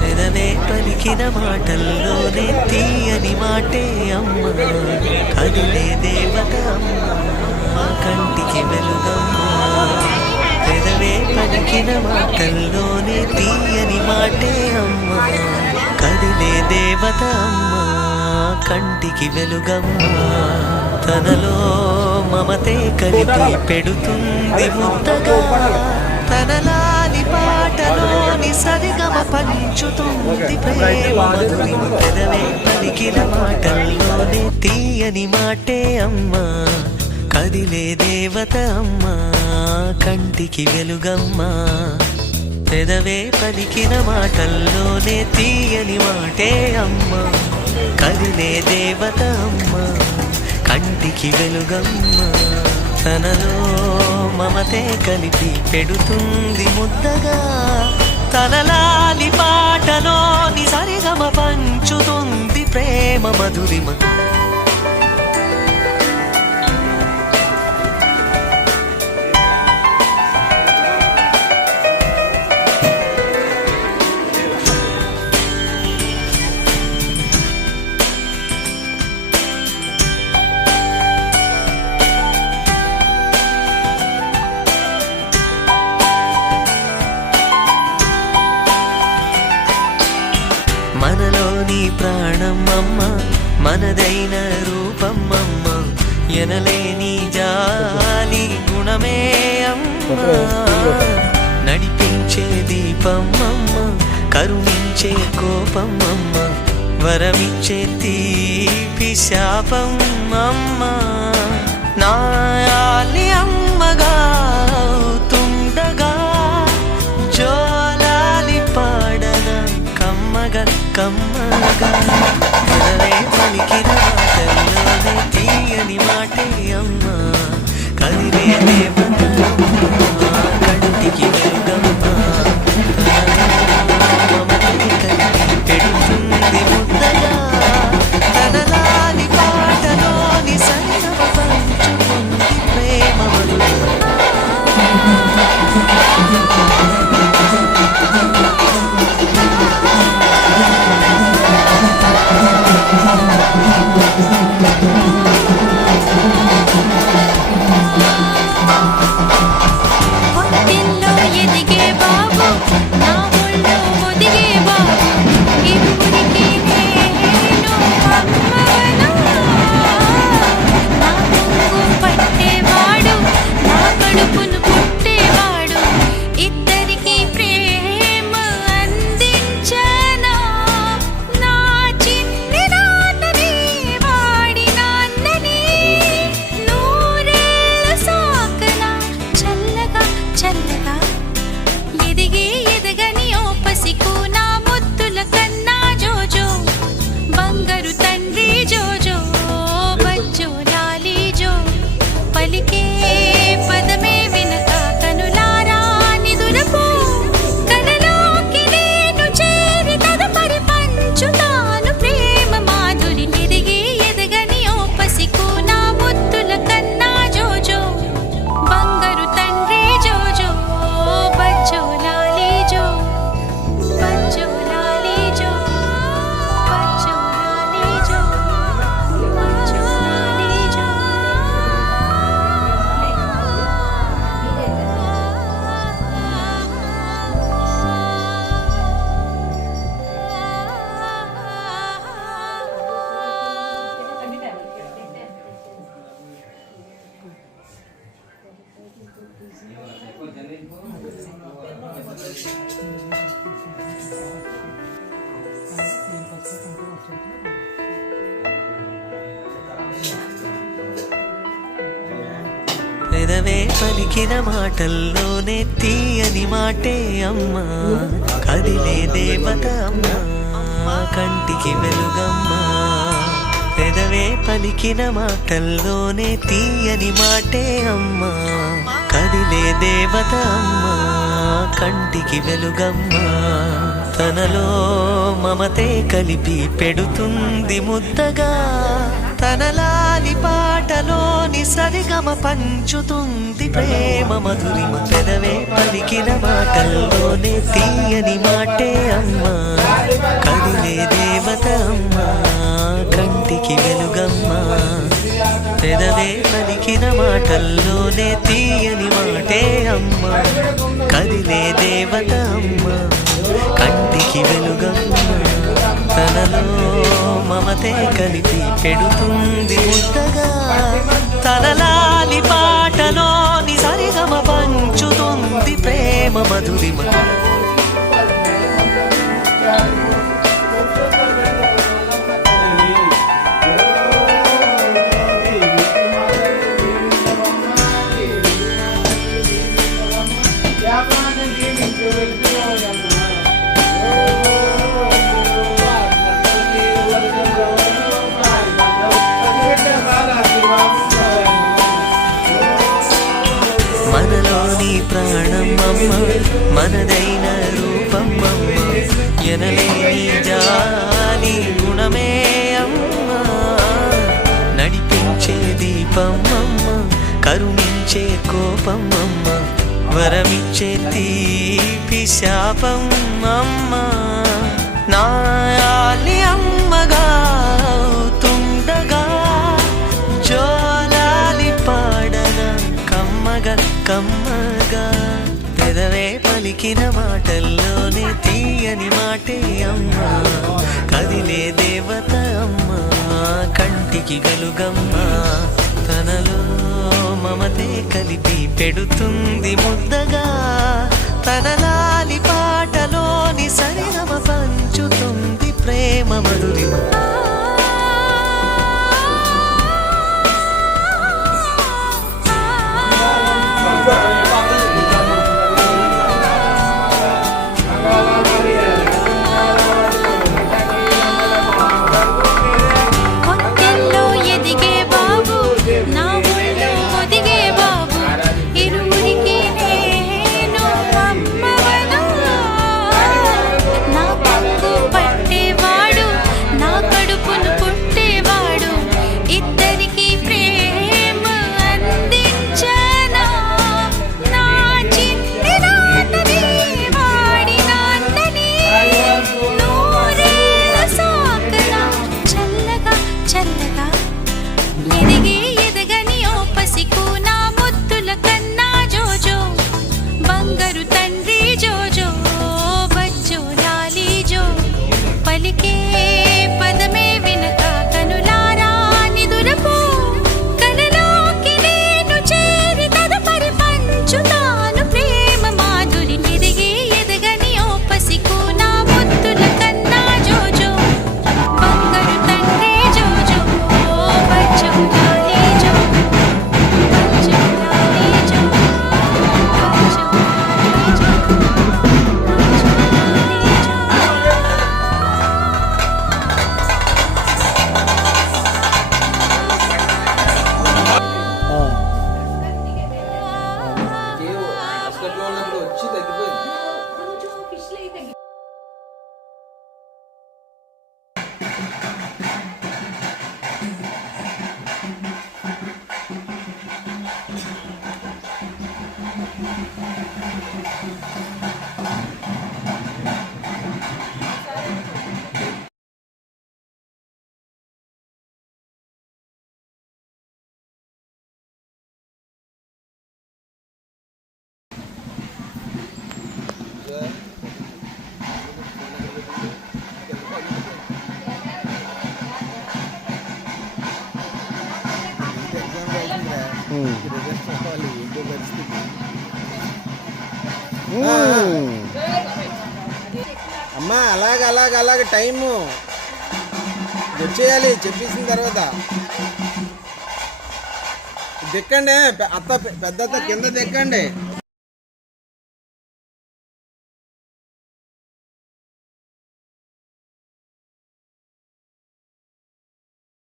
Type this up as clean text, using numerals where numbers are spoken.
పెదవే పలికిన మాటల్లోనే తీయని మాటే అమ్మ, కదిలే దేవత అమ్మ, కంటికి వెలుగమ్మ. పెదవే పలికిన మాటల్లోనే తీయని మాటే అమ్మ, కదిలే దేవత అమ్మ, కంటికి వెలుగమ్మ. తనలో మమతే కలిపి పెడుతుంది ముద్దగా, తనలాలి పాటలోని సరిగమ పంచుతుంది ప్రేమ మధురిమ. పెదవే పలికిన మాటల్లోనే తీయని మాటే అమ్మ, కదిలే దేవత అమ్మ, కంటికి వెలుగమ్మ. పెదవే పలికిన మాటల్లోనే తీయని మాటే అమ్మ, కదిలే దేవత అమ్మ, కంటికి వెలుగమ్మ. తనలో మమతే కలిపి పెడుతుంది ముద్దగా, తనలాలి పాటలోని సరిగమ పంచుతుంది ప్రేమ మధురిమ. మనలోని ప్రాణం అమ్మ, మనదైన రూపం అమ్మ, ఎనలేని జాలి గుణమే అమ్మ. నడిపించే దీపం అమ్మ, కరుణించే కోపం అమ్మ, వరమిచ్చే తీపి శాపం అమ్మ. నాయాలి అమ్మగా అవుతుండగా, జోలాలి పాడన కమ్మగా కమ్మగా. పెదవే పలికిన మాటల్లోనే తీయని మాటే అమ్మ, కదిలే దేవత అమ్మ, కంటికి వెలుగమ్మ. మమతే కలిపి పెడుతుంది ముద్దగా, తనలాలి పాటలోని సరిగమ పంచుతుంది ప్రేమ మధురిమ. పొత్తిల్లో ఎదిగే బాబు, నా ఒళ్ళో ఒదిగే బాబు, ఇరువురికి నేను అమ్మవనా. నా కొంగు పట్టేవాడు, నా కడుపును పుట్టేవాడు, ఇద్దరికి ప్రేమ అందించనా. నా చిన్ని నాన్నని, వాడి నాన్నని, నూరేళ్ళు సాకనా చల్లగా చల్లగా. ఎదిగి ఎదగని ఓ పసికు నా ముద్దుల కన్నా జోజో, బంగారు తండ్రి జోజో, బజ్జో లాలి జో. పలికే పదమే వినక కనులారా నిదురపో, కలలోకి నేను చేరి తదుపరి పంచుతాను ప్రేమ మాధురి. ఎదిగి ఎదగని ఓ పసికు నా ముద్దుల కన్నా జోజో, బంగారు తండ్రి జోజో, బజ్జో లాలి జో, బజ్జో లాలి జో, బజ్జో లాలి జో, బజ్జో లాలి జో. పెదవే పలికిన మాటల్లోనే తీయని మాటే అమ్మ, కదిలే దేవత అమ్మ, కంటికి వెలుగమ్మ. పెదవే పలికిన మాటల్లోనే తీయని మాటే అమ్మ, కదిలే దేవత అమ్మ, కంటికి వెలుగమ్మ. తనలో మమతే కలిపి పెడుతుంది ముద్దగా, తనలాలి పాటలోని సరిగమ పంచుతుంది ప్రేమ మధురిమ పెదవే పలికిన మాటల్లోనే తీయని మాటే అమ్మా కదిలే దేవత అమ్మా కంటికి వెలుగమ్మా పెదవే పలికిన మాటల్లోనే తీయని మాటే అమ్మా కదిలే దేవత అమ్మా కంటికి వెలుగమ్మా తనలో మమతే కలిపి పెడుతుంది ముద్దగా తనలాలి పాటలోని సరిగమ పంచుతుంది ప్రేమ మధురిమ మనలోని ప్రాణం అమ్మ మనదైన రూపం అమ్మ ఎనలేని జాలి గుణమే అమ్మ నడిపించే దీపం అమ్మ కరుణించే కోపం అమ్మ వరమిచ్చే తీపి శాపం అమ్మ నాయాలి అమ్మగా తుండగా జోలాలి పాడన కమ్మగా కమ్మగా పెదవే పలికిన మాటల్లోనే తీయని మాటే అమ్మా కదిలే దేవత అమ్మా కంటికి వెలుగమ్మా తనలో మమతే కలిపి పెడుతుంది ముద్దగా తనలాలి పాటలోని సరిగమ పంచుతుంది ప్రేమ మధురిమ అమ్మా అలాగ టైము వచ్చేయాలి చెప్పేసిన తర్వాత దిక్కండి అత్త పెద్ద కింద దిక్కండి